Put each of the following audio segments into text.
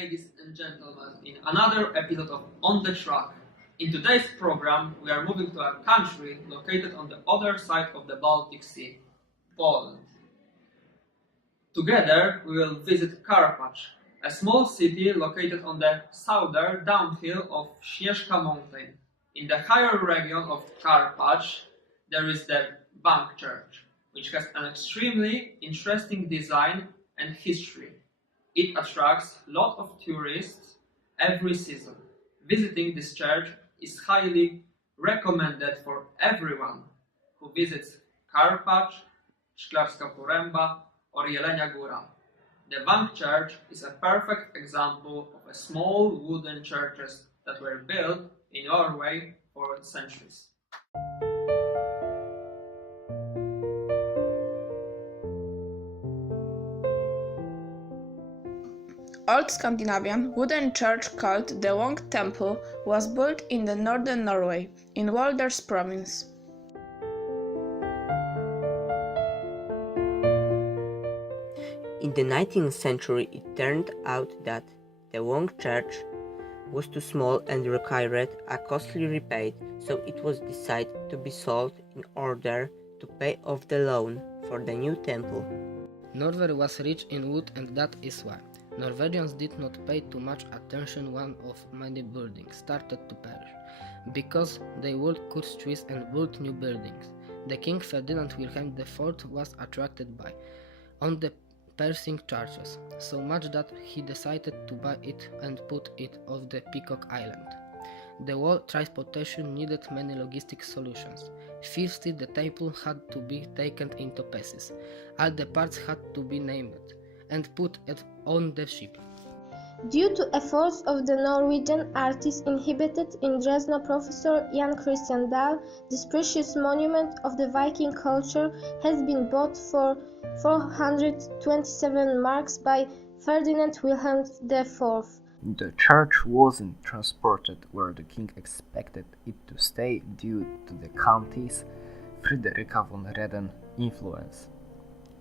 ladies and gentlemen, in another episode of On the Track. In today's program, we are moving to a country located on the other side of the Baltic Sea, Poland. Together, we will visit Karpacz, a small city located on the southern downhill of Śnieżka mountain. In the higher region of Karpacz, there is the Wang Church, which has an extremely interesting design and history. It attracts a lot of tourists every season. Visiting this church is highly recommended for everyone who visits Karpacz, Szklarska Poręba, or Jelenia Góra. The Wang Church is a perfect example of a small wooden churches that were built in Norway for centuries. Old Scandinavian wooden church called the Wang Temple was built in the northern Norway, in Valdres province. In the 19th century it turned out that the Wang church was too small and required a costly repair, so it was decided to be sold in order to pay off the loan for the new temple. Norway was rich in wood, and that is why Norwegians did not pay too much attention. One of many buildings started to perish, because they would cut trees and build new buildings. The King Frederick Wilhelm IV was attracted by on the piercing churches, so much that he decided to buy it and put it off the Peacock Island. The wall transportation needed many logistic solutions. Firstly, the temple had to be taken into pieces. All the parts had to be named and put it on the ship. Due to efforts of the Norwegian artists inhabited in Dresden, Professor Jan Christian Dahl, this precious monument of the Viking culture has been bought for 427 marks by Ferdinand Wilhelm IV. The church wasn't transported where the king expected it to stay due to the Countess Frederica von Reden influence.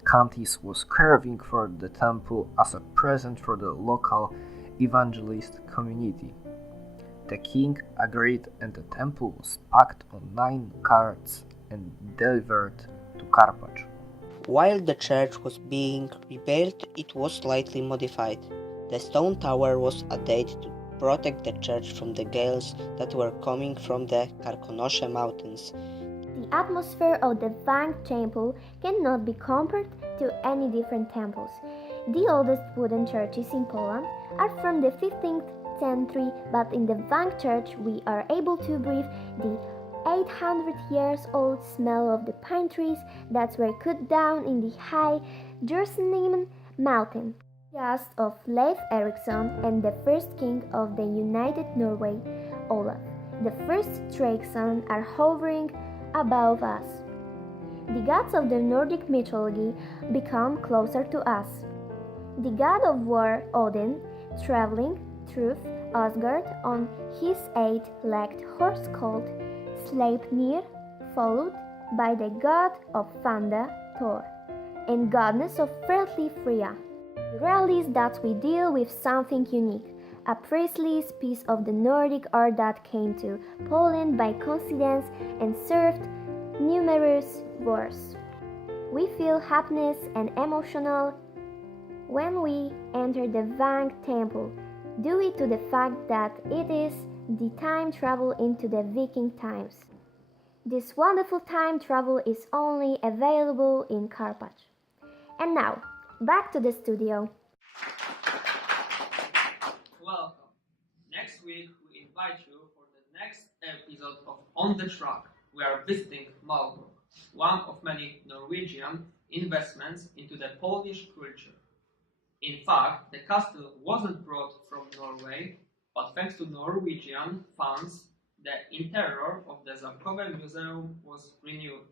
Countess was carving for the temple as a present for the local evangelist community. The king agreed and the temple was packed on 9 carts and delivered to Karpacz. While the church was being rebuilt, it was slightly modified. The stone tower was added to protect the church from the gales that were coming from the Karkonosze mountains. The atmosphere of the Wang Temple cannot be compared to any different temples. The oldest wooden churches in Poland are from the 15th century, but in the Wang Church we are able to breathe the 800 years old smell of the pine trees that were cut down in the high Jerusalem mountain. Just of Leif Erikson and the first king of the United Norway, Olaf. The first stray sun are hovering above us. The gods of the Nordic mythology become closer to us. The god of war, Odin, traveling through Asgard on his 8-legged horse called Sleipnir, followed by the god of thunder, Thor, and goddess of fertility, Freya. The reality is that we deal with something unique, a priceless piece of the Nordic art that came to Poland by coincidence and served numerous wars. We feel happiness and emotional when we enter the Wang Temple, due to the fact that it is the time travel into the Viking times. This wonderful time travel is only available in Karpacz. And now, back to the studio. Welcome. Next week we invite you for the next episode of On the Track. We are visiting Malmö, one of many Norwegian investments into the Polish culture. In fact, the castle wasn't brought from Norway, but thanks to Norwegian funds, the interior of the Zamkowe Museum was renewed.